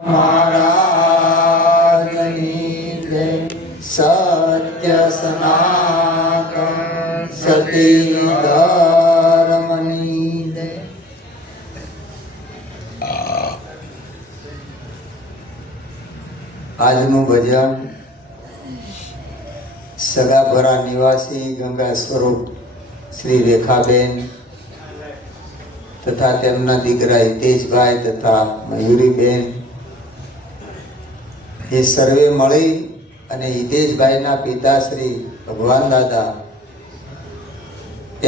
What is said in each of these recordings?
महाराजनी जय। सत्य सनातन सती धर्मनी जय। આજનું ભજન સગાભરા નિવાસી ગંગા સ્વરૂપ શ્રી રેખાબેન તથા તેમના દીકરા હિતેશભાઈ તથા મયુરીબેન એ સર્વે મળી અને હિતેશભાઈના પિતાશ્રી ભગવાન દાદા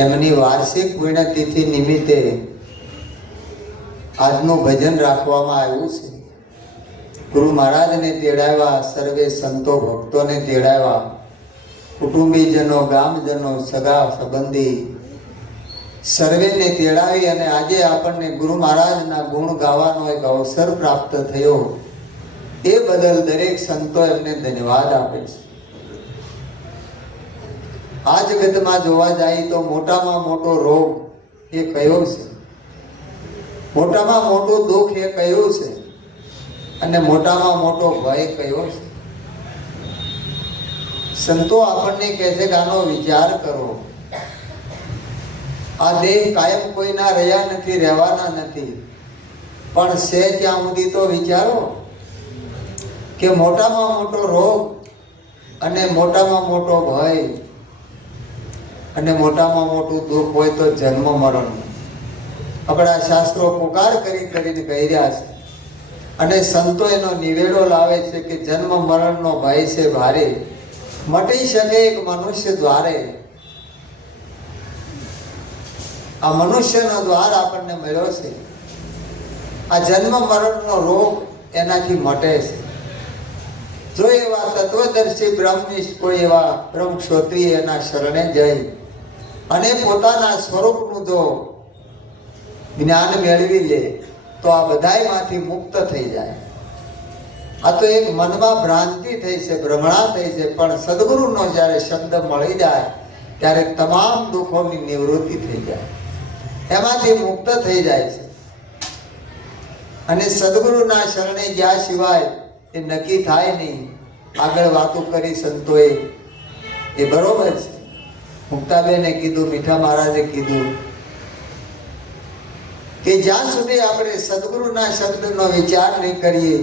એમની વાર્ષિક પુણ્યતિથિ નિમિત્તે આજનું ભજન રાખવામાં આવ્યું છે। ગુરુ મહારાજને તેડાવ્યા, સર્વે સંતો ભક્તોને તેડાવ્યા, કુટુંબીજનો, ગામજનો, સગા સંબંધી સર્વેને તેડાવી અને આજે આપણને ગુરુ મહારાજના ગુણ ગાવાનો એક અવસર પ્રાપ્ત થયો। એ બદલ દરેક સંતો એમને ધન્યવાદ આપે છે। આ જગતમાં જોવા જાય તો મોટામાં મોટો રોગ એ કયો છે? મોટામાં મોટું દુઃખ એ કયું છે? અને મોટામાં મોટો ભય કયો છે? સંતો આપણને કહે છે કે આનો વિચાર કરો। આ દેહ કાયમ કોઈના રહ્યા નથી, રહેવાના નથી, પણ છે ત્યાં સુધી તો વિચારો કે મોટામાં મોટો રોગ અને મોટામાં મોટો ભય અને મોટામાં મોટું દુઃખ હોય તો જન્મ મરણ। આપણા શાસ્ત્રો પુકાર કરી કરીને કહી રહ્યા છે અને સંતો એનો નિવેડો લાવે છે કે જન્મ મરણનો ભય છે ભારે, મટી શકે એક મનુષ્ય દ્વારે। આ મનુષ્યનો દ્વાર આપણને મળ્યો છે। આ જન્મ મરણનો રોગ એનાથી મટે છે। જો એવા તત્વદર્શી બ્રહ્મનિષ્ઠ કોઈ એવા બ્રહ્મ ક્ષોત્રિય એના શરણે જઈ અને પોતાના સ્વરૂપનું જો જ્ઞાન મેળવી લે તો આ બધાયમાંથી મુક્ત થઈ જાય। આ તો એક મનમાં ભ્રાંતિ થઈ છે, ભ્રમણા થઈ છે, પણ સદગુરુનો જ્યારે શબ્દ મળી જાય ત્યારે તમામ દુઃખોની નિવૃત્તિ થઈ જાય, એમાંથી મુક્ત થઈ જાય છે। અને સદગુરુના શરણે ગયા સિવાય એ નક્કી થાય નહીં। આગળ વાતો કરી સંતોએ એ બરોબર છે। મુક્તાબેને કીધું, મીઠા મહારાજે કીધું કે જ્યાં સુધી આપણે સદગુરુના શબ્દનો વિચાર નહીં કરીએ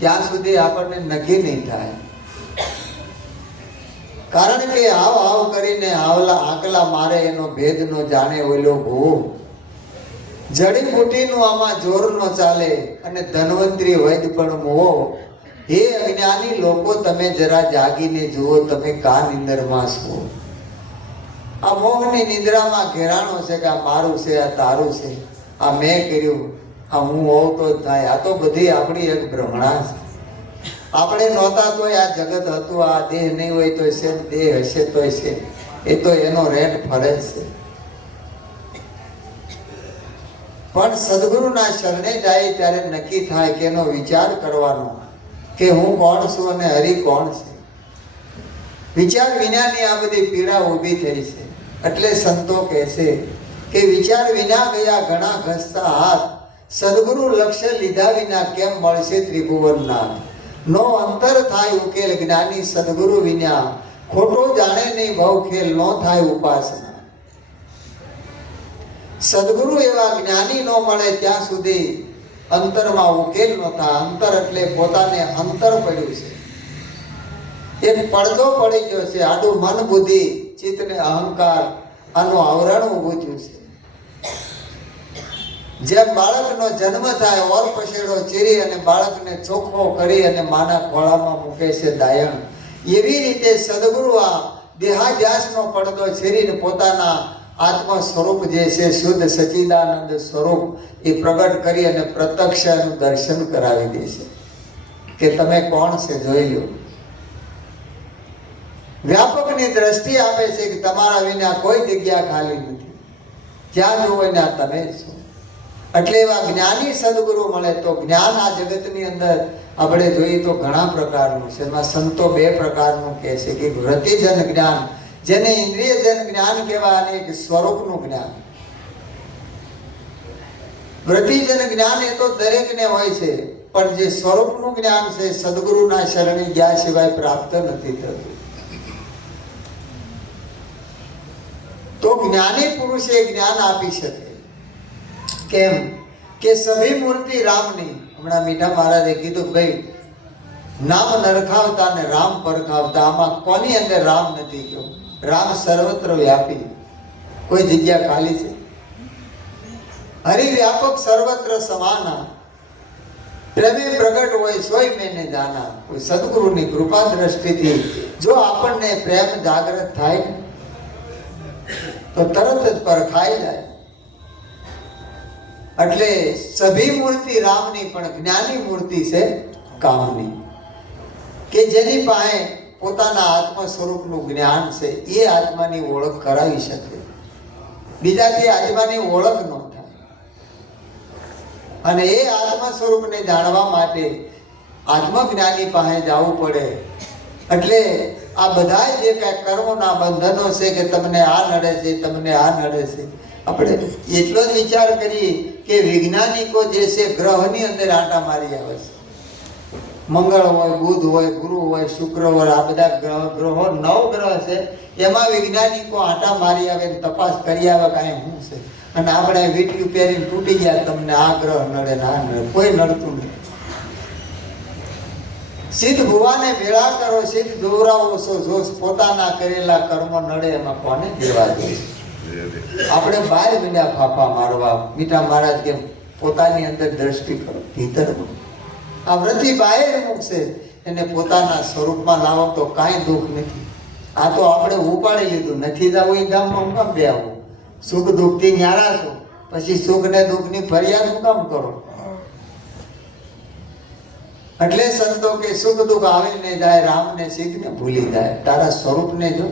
ત્યાં સુધી આપણને નક્કી નહીં થાય। કારણ કે હાવ હાવ કરીને હાવલા આકલા મારે એનો ભેદ નો જાણે ઓલો ભૂવો। જડીબુટીનું આમાં જોર નો ચાલે અને ધન્વંતરી વૈદ પણ મોવો। હે અજ્ઞાની લોકો, તમે જરા જાગીને જુઓ, તમે કા નિંદરમાં છો? આ મોહની નિંદ્રામાં ઘેરાણો છે કે આ મારું છે, આ તારું છે, આ મેં કર્યું, આ હું હોઉં તો જ થાય। આ તો બધી આપણી એક ભ્રમણા છે। આપણે નહોતા તોય આ જગત હતું, આ દેહ નહીં હોય તો છે, દેહ હશે તોય છે, એ તો એનો રેટ ફરે છે। પણ સદગુરુના શરણે જાય ત્યારે નક્કી થાય કે એનો વિચાર કરવાનો કે હું કોણ છું અને હરિ કોણ છે। વિચાર વિનાની આ બધી પીડા ઊભી થઈ છે। એટલે સંતો કહે છે કે વિચાર વિના ગયા ઘણા ઘસતા હાથ, સદગુરુ લક્ષ્ય લીધા વિના કેમ મળશે ત્રિભુવનનાથ? નો અંતર થાય ઉકેલ જ્ઞાની સદગુરુ વિના, ખોટો જાણે નહીં ભવ ખેલ, નો થાય ઉપાસના। સદગુરુ એવા જ્ઞાની નો મળે ત્યાં સુધી અંતરમાં ઉકેલ નો થાય। અંતર એટલે પોતાને અંતર પડ્યું છે, એક પડદો પડી ગયો છે। આડું મન, બુદ્ધિ, ચિત્ત ને અહંકાર, આનું આવરણ ઊભું થયું છે। જેમ બાળકનો જન્મ થાય, ઓર પછેડો ચીરી અને બાળકને ચોખ્ખો કરી અને માના ખોળામાં મૂકે છે દાયણ, એવી રીતે સદગુરુ આ દેહાધ્યાસનો પડદો ચીરીને પોતાના આત્મ સ્વરૂપ જે છે, શુદ્ધ સચિદાનંદ સ્વરૂપ એ પ્રગટ કરી અને પ્રત્યક્ષ એનું દર્શન કરાવી દે છે કે તમે કોણ છે જોઈ લો। વ્યાપકની દ્રષ્ટિ આપે છે કે તમારા વિના કોઈ જગ્યા ખાલી નથી, જ્યાં જોવો ત્યાં તમે છો। એટલે એવા જ્ઞાની સદગુરુ મળે તો જ્ઞાન આ જગતની અંદર આપણે જોઈએ તો ઘણા પ્રકારનું છે। એમાં સંતો બે પ્રકારનું કહે છે કે વૃત્તિજન જ્ઞાન, જેને ઇન્દ્રિયજન જ્ઞાન કહેવાય, અને એક સ્વરૂપનું જ્ઞાન। વૃત્તિજન જ્ઞાન એ તો દરેકને હોય છે, પણ જે સ્વરૂપનું જ્ઞાન છે સદગુરુના શરણે ગયા સિવાય પ્રાપ્ત નથી થતું. તો જ્ઞાની પુરુષે જ્ઞાન આપી શકે. કેમ કે સભી મૂર્તિ રામની. હમણાં મીઠા મહારાજે કીધું ભાઈ નામ નરખાવતા ને રામ પરખાવતા, આમાં કોની અંદર રામ નથી ગયો? રામ સર્વત્ર વ્યાપી, કોઈ જગ્યા ખાલી છે? હરિવ્યાપક સર્વત્ર સમાના, પ્રેમે પ્રગટ હોય સોય મેને જાના. કોઈ સદગુરુની કૃપા દ્રષ્ટિથી જો આપણને પ્રેમ જાગૃત થાય તો તરત જ પરખાઈ જાય. એટલે સભી મૂર્તિ રામની પણ જ્ઞાની મૂર્તિ છે કામની, કે જેની પાસે પોતાના આત્મ સ્વરૂપનું જ્ઞાન છે, એ આત્માની ઓળખ કરાવી શકે. બીજાથી આત્માની ઓળખ ન થાય. અને એ આત્મ સ્વરૂપને જાણવા માટે આત્મજ્ઞાની પાસે જવું પડે. એટલે આ બધા જે કાંઈ કર્મોના બંધનો છે કે તમને આ નડે છે, તમને આ નડે છે, આપણે એટલો જ વિચાર કરીએ કે વૈજ્ઞાનિકો જે છે ગ્રહની અંદર આંટા મારી આવે છે. મંગળ હોય, બુધ હોય, ગુરુ હોય, શુક્ર હોય, આ બધા ગ્રહો 9 ગ્રહ છે. એમાં વૈજ્ઞાનિકો આંટા મારી આવે, તપાસ કરી આવે કાંઈ શું છે. અને આપણે વીંટીયું પહેરીને તૂટી ગયા, તમને આ ગ્રહ નડે ને આ નડે, કોઈ નડતું નથી. સિદ્ધ ભુવાને ભેળા કરો, સિદ્ધ જોવરાવો છો, જો પોતાના કરેલા કર્મ નડે એમાં કોને દેવા દે? આપણે બહાર મીંડા ફાફા મારવા. મીઠા મહારાજ કેમ પોતાની અંદર દ્રષ્ટિ કરો, ભીતરમાં. આ વૃત્તિ બહાર મૂકશે, એને પોતાના સ્વરૂપમાં લાવો તો કાંઈ દુઃખ નથી. આ તો આપણે ઉપાડી લીધું, નથી જવું એ ગામમાં હું કામ બે આવું? સુખ દુઃખથી ન્યારા છો, પછી સુખ ને દુઃખની ફરિયાદ હું કામ કરો? એટલે સંતો કે સુખ દુઃખ આવીને જાય, રામ ને સીત ને ભૂલી જાય. તારા સ્વરૂપને જો.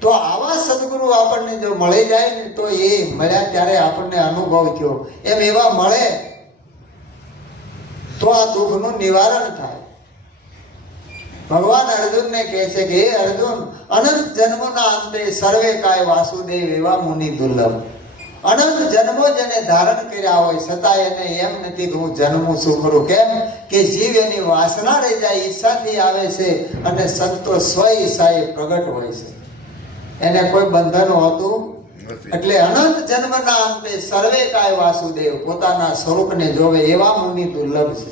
તો આવા સદગુરુ આપણને જો મળી જાય ને, તો એ મળ્યા ત્યારે આપણને અનુભવ થયો એમ એવા મળે તો આ દુઃખનું નિવારણ થાય. ભગવાન અર્જુનને કહે છે કે હે અર્જુન, અનંત જન્મના અંતે સર્વે કાય વાસુદેવ એવા મુનિ દુર્લભ. અનંત જન્મો જેને ધારણ કર્યા હોય છતાં એને એમ નથી કે હું જન્મું છું ખરું. કેમ કે જીવ એની વાસના રહી જાય, ઈચ્છાથી આવે છે, અને સંતો સ્વ ઈચ્છાએ પ્રગટ હોય છે, એને કોઈ બંધન હોતું. એટલે અનંત જન્મના અંતે સર્વે કાય વાસુદેવ, પોતાના સ્વરૂપને જોવે એવા મુનિ દુર્લભ છે.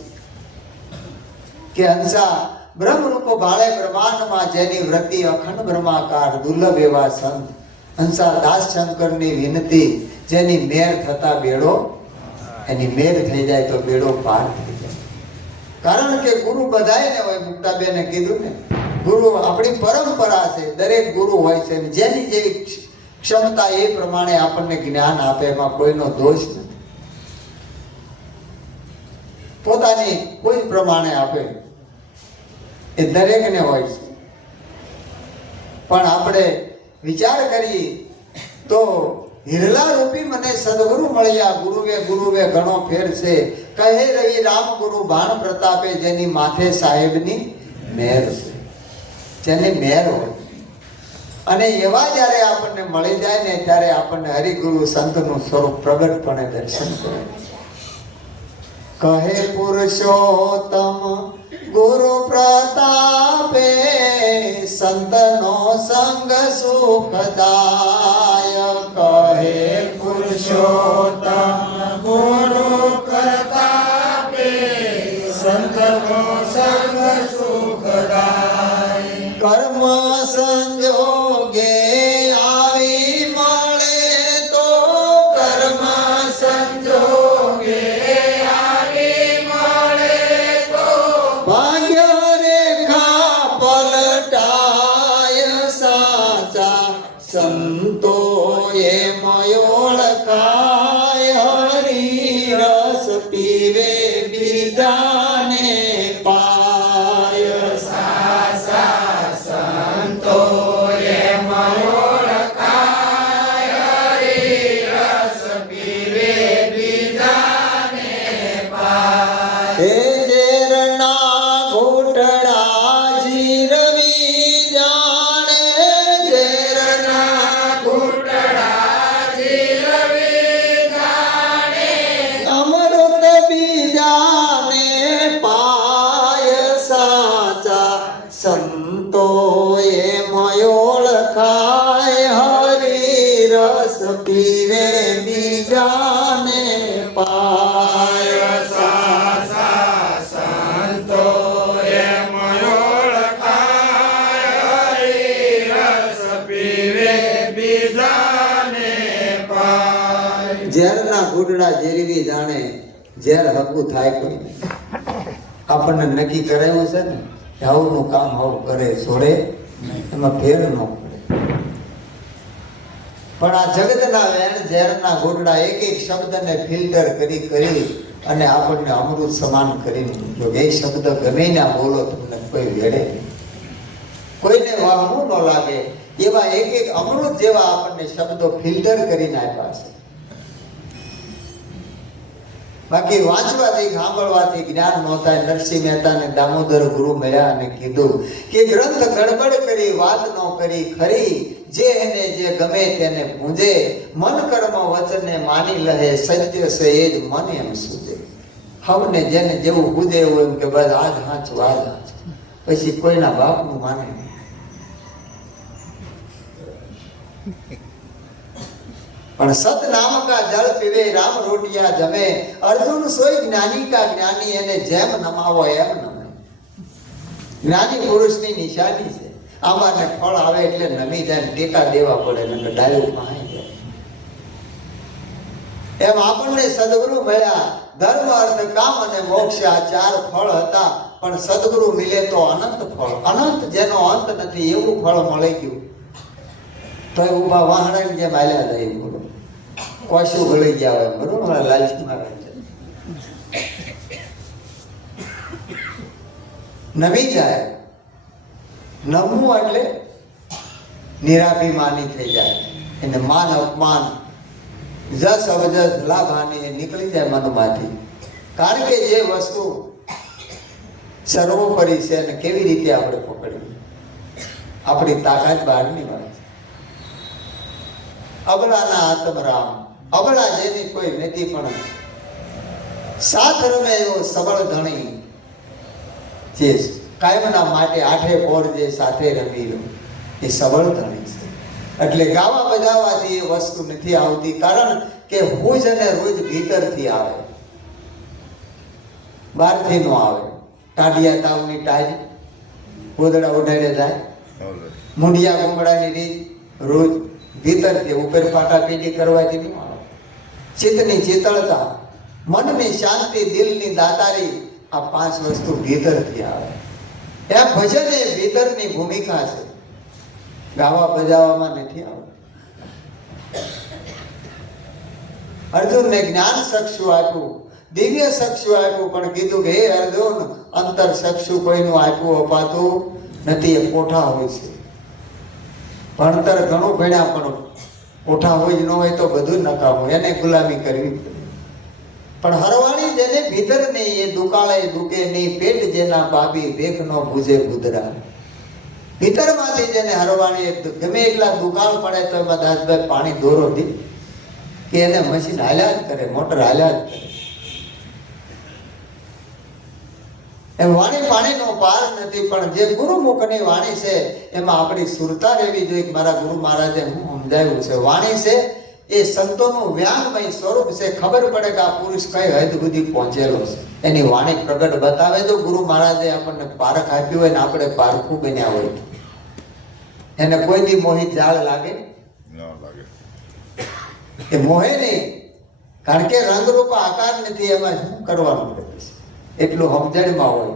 કે હંસા બ્રહ્મરૂપ ભાળે બ્રહ્માંડમાં, જેની વૃત્તિ અખંડ બ્રહ્માકાર, દુર્લભ એવા સંત. હંસા દાસ શંકરની વિનતી, જેની મેર થતા બેડો, એની મેર થઈ જાય તો બેડો પાર થઈ જાય. કારણ કે ગુરુ બધાયને હોય. મુક્તાબેને કીધું ને, ગુરુ આપણી પરંપરા છે, દરેક ગુરુ હોય છે, જેની જેવી ક્ષમતા એ પ્રમાણે આપણને જ્ઞાન આપે, એમાં કોઈનો દોષ નથી. પોતાની કોઈ પ્રમાણે આપે, એ દરેકને હોય છે. પણ આપણે વિચાર કરીએ તો હિરલા રૂપી મને સદગુરુ મળ્યા, ગુરુવે ગુરુવે ઘણો ફેર છે. કહે રવિ રામ ગુરુ બાણ પ્રતાપે, જેની માથે સાહેબની મેર છે, જેની મેર હોય. અને એવા જ્યારે આપણને મળી જાય ને, ત્યારે આપણને હરિગુરુ સંતનું સ્વરૂપ પ્રગટપણે દર્શન કરે. કહે પુરુષોત્તમ ગુરુ પ્રતાપે, સંતનો સંગ સુખદાય. કહે પુરુષોત્તમ ગુરુ પ્રતાપે, સંતનો સંગ સુખદાય. કર્મ સંજોગે આવી મળે તો, કર્મ સંજોગે આવી મળે તો, ભાગ્ય રેખા પલટાય સાચા સંતો એમ ઓળખાય. હરિ રસ પીવે બીજાને પાય. અમૃત બી ઝેરના ઘૂંટડા ઝેરવી જાણે ઝેર હકું થાય કોઈ નહીં. આપણને નક્કી કરાયું છે ને કે આવું કામ આવું કરે છોડે એમાં ફેર ન પડે. પણ આ જગતના વેણ ઝેરના ઘૂંટડા એક એક શબ્દને ફિલ્ટર કરી કરી અને આપણને અમૃત સમાન કરીને મૂક્યો. એ શબ્દ ગમે ના બોલો તમને કોઈ વેડે નહીં, કોઈને વાહવું ન લાગે એવા એક એક અમૃત જેવા આપણને શબ્દો ફિલ્ટર કરીને આપ્યા છે. બાકી વાંચવાથી સાંભળવાથી જ્ઞાન ન થાય. નરસિંહ મહેતાને દામોદર ગુરુ મળ્યા અને કીધું કે ગ્રંથ ગડબડ કરી વાત ન કરી ખરી, જે એને જે ગમે તેને પૂંજે, મન કર્મ વચને માની લહે, સત્ય છે એ જ મન એમ સૂજે. હવને જેને જેવું પૂજે એવું એમ કે બસ આજ હાચું આજ હાચું, પછી કોઈના બાપનું માને નહીં. પણ સત નામ કા જળ પીવે, રામ રોટિયા જમે, અર્જુન સોય જ્ઞાની કા જ્ઞાની, એને જેમ નમાવો એમ નમે. જ્ઞાની પુરુષની નિશાની છે. આમાં ફળ આવે એટલે નમી જાય, ટેકા દેવા પડે ને ડાયરેક્ટ માં જાય. એમ આપણને સદગુરુ મળ્યા. ધર્મ અર્થ કામ અને મોક્ષ આ 4 ફળ હતા, પણ સદગુરુ મિલે તો અનંત ફળ, અનંત જેનો અંત નથી એવું ફળ મળી ગયું. તો ઉભા વાહણા જેમ હાલ્યા જાય, બોલો કોશું ગળી ગયા હોય, બરોબર. લાલચી મહારાજ નમી જાય. નમવું એટલે નિરાભિમાની થઈ જાય, એને માન અપમાન જસ અવજસ લાભ હાનિ એ નીકળી જાય મનમાંથી. કારણ કે જે વસ્તુ સર્વોપરી છે અને કેવી રીતે આપણે પકડવી, આપણી તાકાત બહારની વાત છે. અબળાના આત્મરામ, અબળા જેની કોઈ નથી પણ સાથ રમે એવો સબળ ધણી, જે કાયમના માટે 8 પોર જે સાથે રમી લો એ સબળ ધણી છે. એટલે ગાવા બજાવવાથી એ વસ્તુ નથી આવતી, કારણ કે હુજ અને રોજ ભીતરથી આવે, બહારથી ન આવે. ટાઢિયા તાવની ટાજ ગોદડા ઉડાડે જાય, મુંડિયા ગુંગડાની રીત રોજ ભીતરથી, ઉપર પાટા પીડી કરવાથી ન આવે. ચિત્તની ચેતળતા, મનની શાંતિ, દિલની દાતારી, આ 5 વસ્તુ ભીતરથી આવે. એમ ભજન એ ભીતરની ભૂમિકા છે, ગાવા બજાવવામાં નથી આવતું. અર્જુનને જ્ઞાન ચક્ષુ આપ્યું, દિવ્ય ચક્ષુ આપ્યું, પણ કીધું કે હે અર્જુન, અંતર ચક્ષુ કોઈનું આપ્યું અપાતું નથી, એ કોઠા હોય છે. ભણતર ઘણું ભણ્યા પણ કોઠા હોય ન હોય તો બધું નકામું, એને ગુલામી કરવી. પણ હરવાણી જેને ભીતર નહીં, એ દુકાળે દુકે નહીં, પેટ જેના પાપી ભેખ નો ભૂજે ભૂદરા. ભીતરમાંથી જેને હરવાણી, ગમે એટલા દુકાળ પડે તો એમાં દાસભાઈ પાણી દોરો દી કે એને મશીન હાલ્યા જ કરે, મોટર હાલ્યા જ કરે. એમ વાણી પાણીનો પાર નથી, પણ જે ગુરુમુખની વાણી છે એમાં આપણી સુરતા રહેવી જોઈએ. મારા ગુરુ મહારાજે હું સમજાવ્યું છે, વાણી છે એ સંતોનું વ્યાંગમય સ્વરૂપ છે. ખબર પડે કે આ પુરુષ કઈ હદ સુધી પહોંચેલો છે, એની વાણી પ્રગટ બતાવે. તો ગુરુ મહારાજે આપણને પારખ આપ્યું હોય ને આપણે પારખું બન્યા હોય, એને કોઈ દી મોહિત જાળ લાગે એ મોહે નહીં, કારણ કે રંગરૂપ આકાર નથી, એમાં શું કરવાનું એટલું સમજણમાં હોય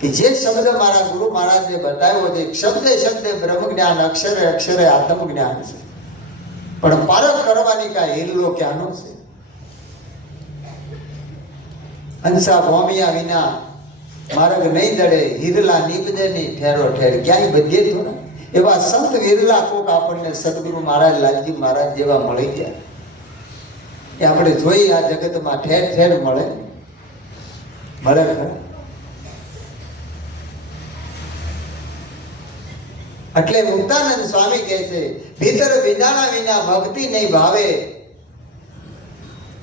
કે જે શબ્દ મારા ગુરુ મહારાજે બતાવ્યો છે, શબ્દે શબ્દે બ્રહ્મ જ્ઞાન, અક્ષરે અક્ષરે આત્મ જ્ઞાન છે. પણ પારખ કરવાની કાંઈ હિલ્લો ક્યાંનો છે? હંસા ભોમિયા વિના માર્ગ નહીં જડે, હિરલા નીપજે નહીં ઠેરો ઠેર, ક્યાંય બધે થોડા. એવા સંત વિરલા કોક આપણને સદગુરુ મહારાજ, લાલજી મહારાજ જેવા મળી ગયા. એ આપણે જોઈએ આ જગતમાં ઠેર ઠેર મળે ખરા. એટલે મુક્તાનંદ સ્વામી કહે છે, ભીતર વિજાણા વિના ભક્તિ નહીં ભાવે,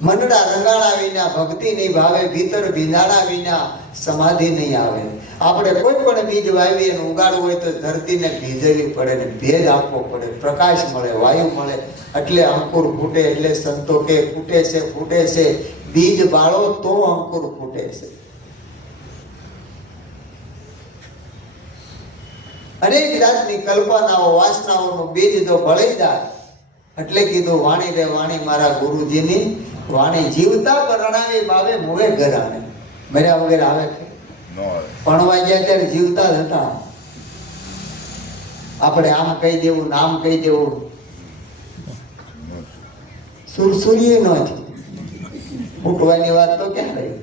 મનડા રંગાણા વિના ભક્તિ નહીં ભાવે, ભીતર વિજાણા વિના સમાધિ નહીં આવે. આપણે કોઈ પણ બીજ વાવીએ અને ઉગાડવું હોય તો ધરતીને ભીજવી પડે ને ભેજ આપવો પડે, પ્રકાશ મળે, વાયુ મળે, એટલે અંકુર ફૂટે. એટલે સંતો કે ફૂટે છે બીજ બાળો તો અંકુર ફૂટે છે. અનેક જાતની કલ્પનાઓ, વાસનાઓનું બીજ જો ભળી જાય એટલે કીધું વાણી રે વાણી મારા ગુરુજીની વાણી, જીવતા પરણાવી બાવે મોવે ઘરાણે. મર્યા વગર આવે છે? ભણવા ગયા ત્યારે જીવતા જ હતા. આપણે આમ કહી દેવું નામ કહી દેવું સુરસુરીએ ન ફૂટવાની વાત તો ક્યાં રહી?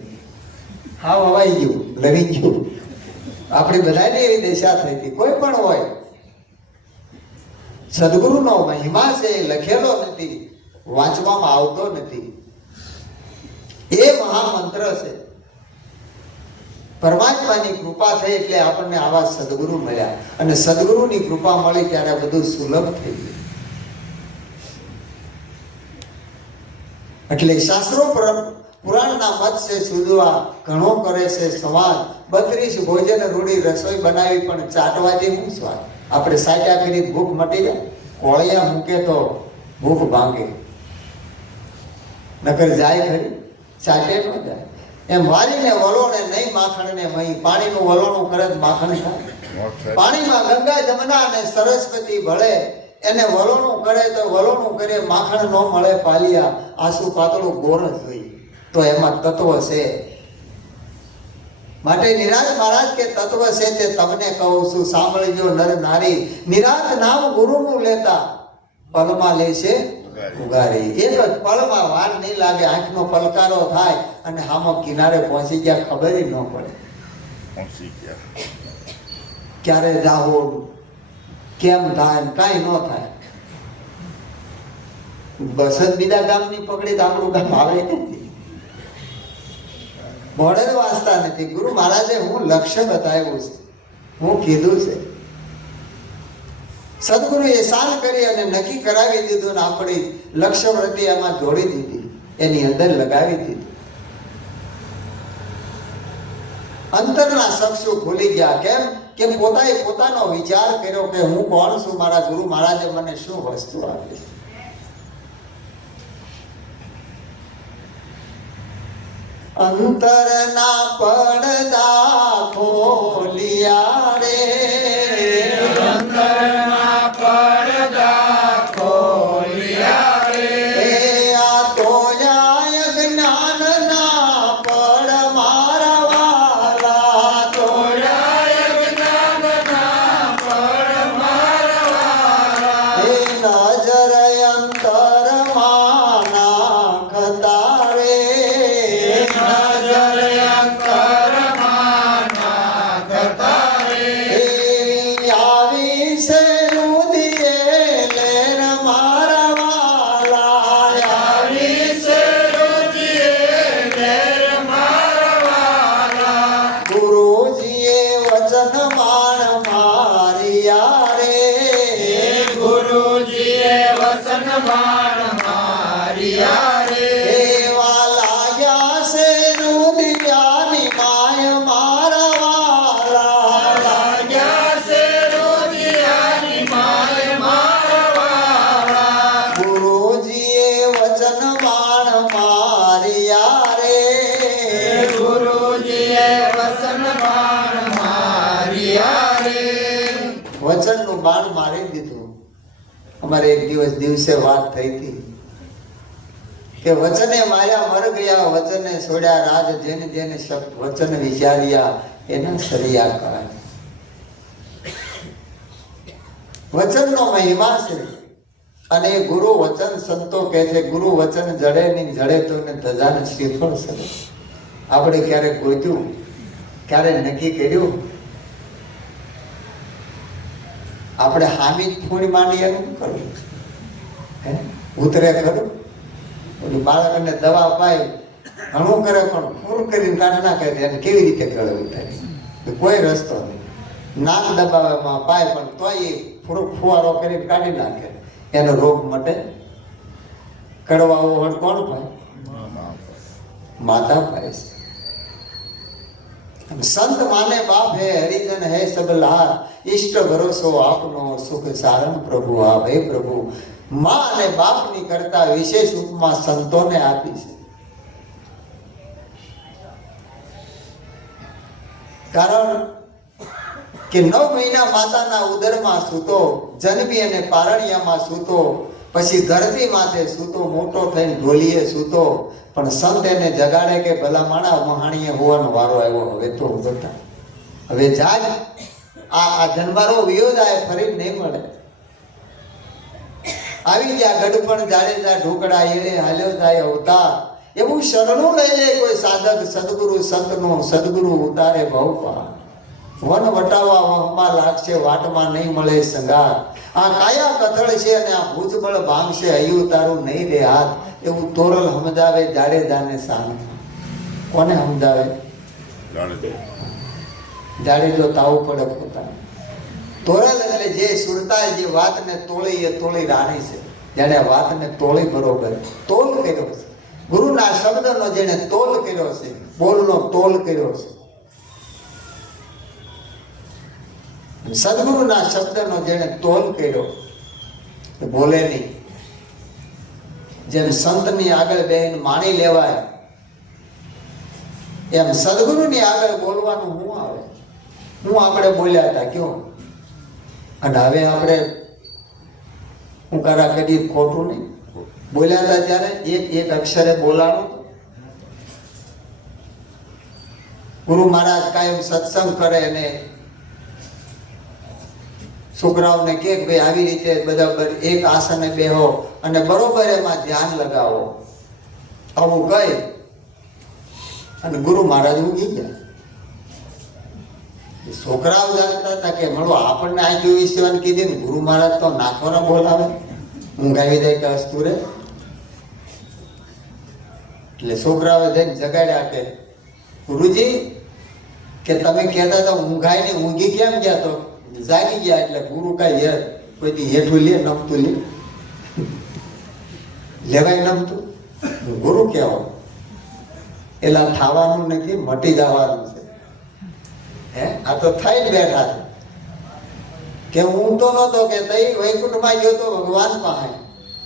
હા હવાઈ ગયું, લડી ગયું. આપણી બધાની એવી દશા થઈ હતી. કોઈ પણ હોય, સદગુરુનો મહિમા છે એ લખેલો નથી, વાંચવામાં આવતો નથી. એ મહામંત્ર છે. પરમાત્માની કૃપા થઈ એટલે આપણને આવા સદગુરુ મળ્યા, અને સદગુરુની કૃપા મળી ત્યારે બધું સુલભ થઈ ગયું. એટલે શાસ્ત્રો પુરાણના મત છે સુધવા ઘણો કરે છે સંવાદ. 32 ભોજન રૂડી રસોઈ બનાવી પણ ચાટવાથી શું સ્વાદ? આપણે સાચા કરી ભૂખ મટી જાય, કોળિયા મૂકે તો ભૂખ ભાંગે, નકર જાય ખરી? ચાટે ન જાય. એમ વારીને વલોણે નહીં માખણને મહી, પાણીનું વલોણું કરે માખણ થાય. પાણીમાં ગંગા જમના અને સરસ્વતી ભળે, એને વલોણું કરે તો વલોણું કરે માખણ ન મળે પાલિયા. આસુ પાતળું ગોર જ હોય તો એમાં તત્વ છે. માટે નિરાંત મહારાજ કે તત્વ છે તે તમને કહું છું, સાંભળજો નર નારી. નિરાંત નામ ગુરુનું લેતા પલમાં લેશે ઉગારી. એક જ પળમાં વાર નહીં લાગે, આંખનો પલકારો થાય અને હામો કિનારે પહોંચી ગયા, ખબર ન પડે ક્યારે જાઓ કેમ થાય કાંઈ ન થાય. બસ જ બીજા ગામની પકડી તો આપણું ગામ આવે નથી. મોડેલ વાંચતા નથી. ગુરુ મહારાજે હું લક્ષ્ય બતાવ્યું છે, હું કીધું છે. સદગુરુએ શાન કરી અને નક્કી કરાવી દીધું ને આપણી લક્ષ્ય વૃત્તિ એમાં જોડી દીધી, એની અંદર લગાવી દીધી. અંતરના શખ્સો ભૂલી ગયા. કેમ કે પોતાએ પોતાનો વિચાર કર્યો કે હું કોણ છું, મારા ગુરુ મહારાજે મને શું વસ્તુ આપી. અંતરના પડદા ખોલિયા રે, અંતરના પડદા ખોલિયા રે. આ તો જાય જ્ઞાનના પડ મારા વાલા, તો જાય જ્ઞાનના પડ મારવાલા. એ નજર અંતરમાં નાખતા રે, નજર અંતરમાં નાખતા રે. એવી આવી છે રુધિરે લેર મારા વાલા, આવી છે રુચિએ લેર મારવાલા. ગુરુજીએ વચન માણ મારિયા રે, ગુરુજીએ વસન બાણ મારિયા રે. એવા લાગ્યા છે રુધિયાની માય મારા વાલા, લાગ્યા છે રુદિયાની માય મારવાલા. ગુરુજીએ વચન માણ મારિયા રે, ગુરુજીએ વસન બાણ મારિયા રે. વચનનું બાણ મારી દીધું. અમારે એક દિવસે વાત થઈ હતી કે વચને માયા મર ગયા, વચને છોડ્યા રાજ, જેને જેને શબ્દ વચન વિચાર્યા એના સરિયા કાજ. વચનનો મહિમા છે. અને એ ગુરુ વચન સંતો કહે છે, ગુરુ વચન જડે નહીં, જડે તો ને ધજાને શ્રીફળ સરે. આપણે ક્યારેક ગોત્યું, ક્યારે નક્કી કર્યું? આપણે હામી ફૂણી માંડી એનું કરવું હે? ઉતરે ખરું? ઓલું બાળકને દવા પાય ઘણું કરે પણ પૂરું કરીને કાઢ ના કરે, એને કેવી રીતે ગળે ઉતારી? કોઈ રસ્તો નહીં. નાક દબાવવામાં પાય પણ તોય ફુવારો કરીને કાઢી નાખે, એનો રોગ મટે. કડવા ઓહડ કોણ પાય? માતા પાય છે. સંત માને બાપ હે, હરિજન હે સબ લાર, ઈષ્ટ ભરોસો આપનો, સુખ સારણ પ્રભુ આપ. હે પ્રભુ, માં અને બાપની કરતા વિશેષ ઉપમા સંતોને આપી છે. કારણ કે 9 મહિના માતાના ઉદરમાં સૂતો, જન્મી અને પારણિયામાં સૂતો, પછી ધરતી માથે સૂતો, મોટો થઈને ઢોલીએ સૂતો, પણ સંત એને જગાડે કે ભલા માણા મહાણીએ હોવાનો વારો આવ્યો, હવે તો ઉભરતા, હવે જાગ, આ જન્મારો વિયો જાય, ફરી નહીં મળે. આવી ગયા ગઢપણ જાડેજા ઢોકળા એળે હાલ્યો જાય અવતાર. એવું શરણું લઈ લે કોઈ સાધક સદગુરુ સંતનો, સદગુરુ ઉતારે ભવપાર. વન વટાવા વહમાં લાગશે, વાટમાં નહીં મળે સંગાર. આ કાયા કથળ છે અને આ ભુજબળ ભાંગશે, હૈયું તારું નહીં રે હાથ. એવું તોરલ સમજાવે જાડેજાને શાંત. કોને સમજાવે? જાડેજો તાવું પડે પોતાને. તોરલ એટલે જે સુરતા, જે વાતને તોળી, એ તોળી રાણી છે. જેને વાતને તોળી બરોબર તોલ કર્યો છે, ગુરુના શબ્દનો જેને તોલ કર્યો છે, બોલનો તોલ કર્યો છે, સદગુરુના શબ્દનો જેને તોલ કર્યો, બોલે નહીં. જેમ સંતની આગળ બેહીને માણી લેવાય, એમ સદગુરુની આગળ બોલવાનું શું આવે? હું આપણે બોલ્યા હતા ક્યો, અને હવે આપણે હું કરા કદી ખોટું નહીં. બોલ્યા હતા ત્યારે એક અક્ષરે બોલાણું. ગુરુ મહારાજ કાયમ સત્સંગ કરે અને છોકરાઓને કે ભાઈ આવી રીતે બધા એક આસને બેહો અને બરોબર એમાં ધ્યાન લગાવો. આવું કહી અને ગુરુ મહારાજ ઊંઘી ગયા. છોકરાઓ જાણતા હતા કે મળો આપણને આ જોઈ સેવાની કીધી ને ગુરુ મહારાજ તો નાખવાના બોલાવે, ઊંઘ આવી જાય કે અસ્તુરે. એટલે છોકરાઓ જઈને જગાડ્યા કે ગુરુજી કે તમે કહેતા હતા ઊંઘાય ને ઊંઘી કેમ ગયા? તો જાગી ગયા. એટલે ગુરુ કઈ કોઈ હેઠું લે, નમતું લે, લેવાય નમતું. ગુરુ કેવો એલા થવાનું નથી, મટી જવાનું છે. હે આ તો થઈને બેઠા છે કે હું તો નહોતો કે તઈ વૈકુંઠમાં ગયો તો ભગવાન પાસે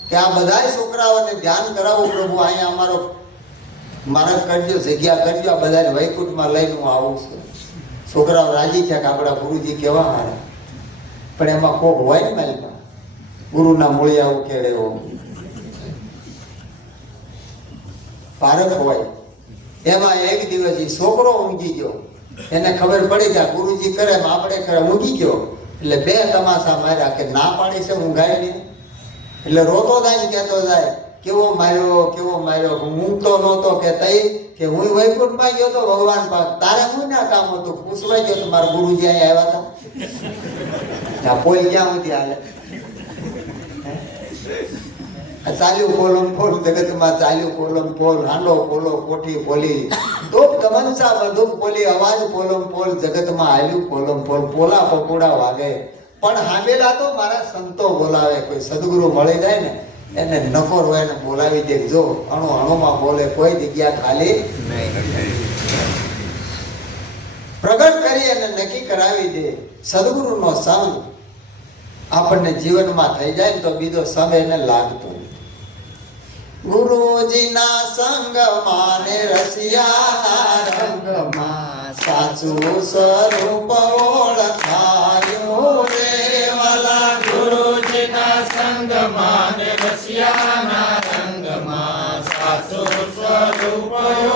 કે આ બધા છોકરાઓને ધ્યાન કરાવો પ્રભુ, અહીંયા અમારો મારા કરજો, જગ્યા કરજો, આ બધાને વૈકુંઠમાં લઈને હું આવું છું. છોકરાઓ રાજી થયા કે આપણા ગુરુજી કેવા હારે. પણ એમાં કોક હોય ને મારી ગુરુના મૂળિયા ઉકેળે એવો પારક હોય. એમાં એક દિવસ એ છોકરો ઊંઘી ગયો, એને ખબર પડી કે ગુરુજી કરે આપણે કરે, ઊંઘી ગયો. એટલે બે તમાશા માર્યા કે ના પાડી છે ઊંઘાય નહીં. એટલે રોતો જાય ને કહેતો જાય કેવો માર્યો, ઊંઘતો નહોતો કે તઈ કે હું વૈકુંઠમાં ગયો તો ભગવાન પાક, તારે હું ના કામ હતું? પૂછવા ગયો તો મારા ગુરુજી અહીંયા આવ્યા હતા. પોલ ક્યાં હતી હાલે? ચાલ્યું પોલમ પોલ જગતમાં, ચાલ્યું પોલમ પોલ, હાંડો પોલો કોઠી પોલી, તોપ તમનસા બંદૂક પોલી, અવાજ પોલમ પોલ જગતમાં હાલ્યું પોલમ પોલ, પોલા પકોડા વાગે. પણ હામેલા તો મારા સંતો બોલાવે. કોઈ સદગુરુ મળી જાય ને એને નકોર હોય ને બોલાવી દે. જો અણુમાં બોલે, કોઈ જગ્યા ખાલી પ્રગટ કરી અને નક્કી કરાવી દે. સદગુરુનો સંગ આપણને જીવનમાં થઈ જાય ને તો બીજો સંગ એને લાગતો. ગુરુજીના સંગમાં ને રસિયાના રંગમાં સાચું સ્વરૂપ ઓળખાયું રે વાલા. ગુરુજીના સંગમાં ને રસિયાના રંગમાં સાચું સ્વરૂપ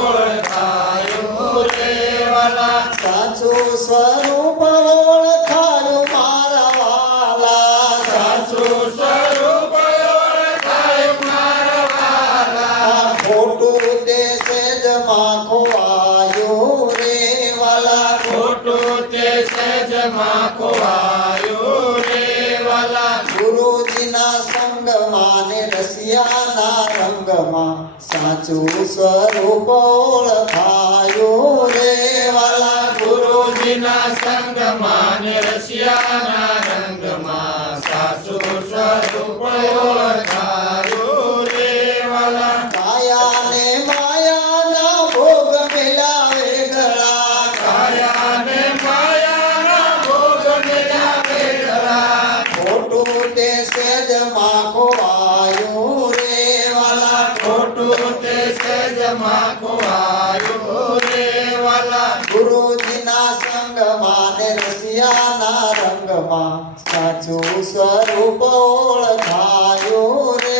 ઓળખાયું રે વાલા. સાચું સ્વરૂપ ઓળખાયું મારા વાલા, સાચું સ્વરૂપ ઓળખાયું મારા વાલા. ખોટું તે સેજમાં ખોવાયું રે વાલા. ખોટું તે સહેજમાં ખોવાયું રે વાલા. ગુરુજીના સંગમાં ને રસિયાના રંગમાં સાચું સ્વરૂપ ઓળખાયું રે વાલા. ગુરુજીના સંગમાં ને રસિયાના રંગમાં સાચું સ્વરૂપ ઓળખાયું રે વાલા. કાયા ને માયાના ભોગ મિલાવે ગળા, કાયા ને માયાના ભોગ મિલાવે ગળા. ખોટું તે સેજમાં ખોવાયું રે વાલા. ખોટું તે સહેજમાં ખોવાયું રે વાલા. ગુરુજીના સંગમાં ને રસિયાના રંગમાં સાચું સ્વરૂપ ઓળખાયું રે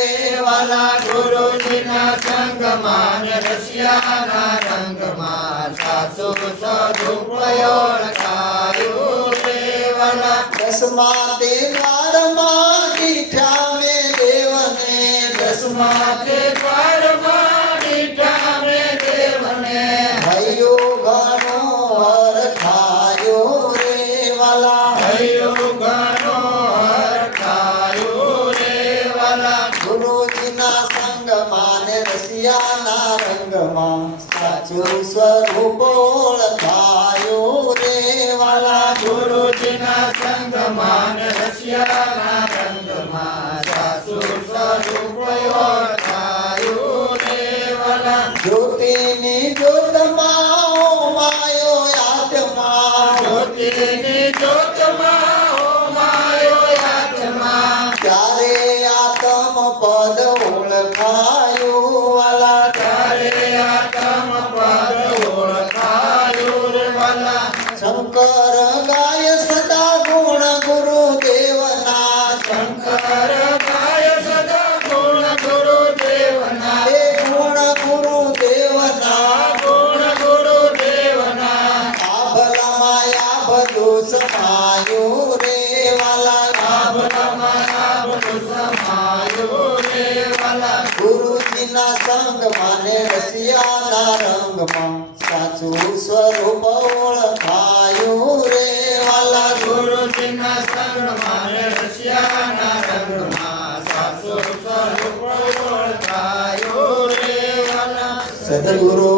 વાલા ગુરુજીના સંગમાં ને રસિયાના રંગમાં સાસુ સદુપયોગ કાયું રે વાલા દસમા તે દ્વારમાં દીઠા મેં દેવને દસમા તે દ્વારમાં દીઠા મેં દેવને હૈયો ઘણો હરખાયો રે વાલા હૈયો ઘણો હરખાયું રે વાલા ગુરુજીના સંગમાં ને રસિયાના રંગમાં સાચું સ્વરૂપ ઓળખાયું રે વાલા ગુરુજીના સંગમાં ને રસિયાના રંગમાં સાસુ સ્વરૂપ ઓળખાયું રે વાલા જ્યોતિની જ્યોતમાં ઓમાયો આત્મા જ્યોતિની જ્યોતમાં હોમાયો આત્મા ત્યારે આત્મ પદ ઓળખાયું વાલા તારે આત્મ પદ ઓળખાયું રે વાલા શંકર ગાય સદા ગુણ ગુરુદેવના શંકર ગાય સદા ગુણ ગુરુદેવના એ ગુણ ગુરુદેવના ગુણ ગુરુદેવના આભલામાં આ બધું સમાયું રે વાલા આભલામાં આ બધું સમાયું રે વાલા ગુરુજીના સંગમાં ને રસિયાના રંગમાં સાચું સ્વરૂપ ઓળખાયું રે વાલા ગુરુજીના સંગમાં ને રસિયાના રંગમાં સાસુ સ્વરૂપ ઓળખાયું રે વાલા સદગુરુ